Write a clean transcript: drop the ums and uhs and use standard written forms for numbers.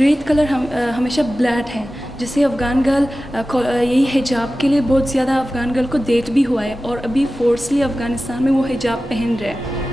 Red colour हमेशा black है, जिससे अफ़गान गर्ल यही हिजाब के लिए बहुत ज़्यादा अफ़गान गर्ल को डेट भी हुआ है और अभी फोर्सली अफ़गानिस्तान में वो हिजाब पहन रहे हैं।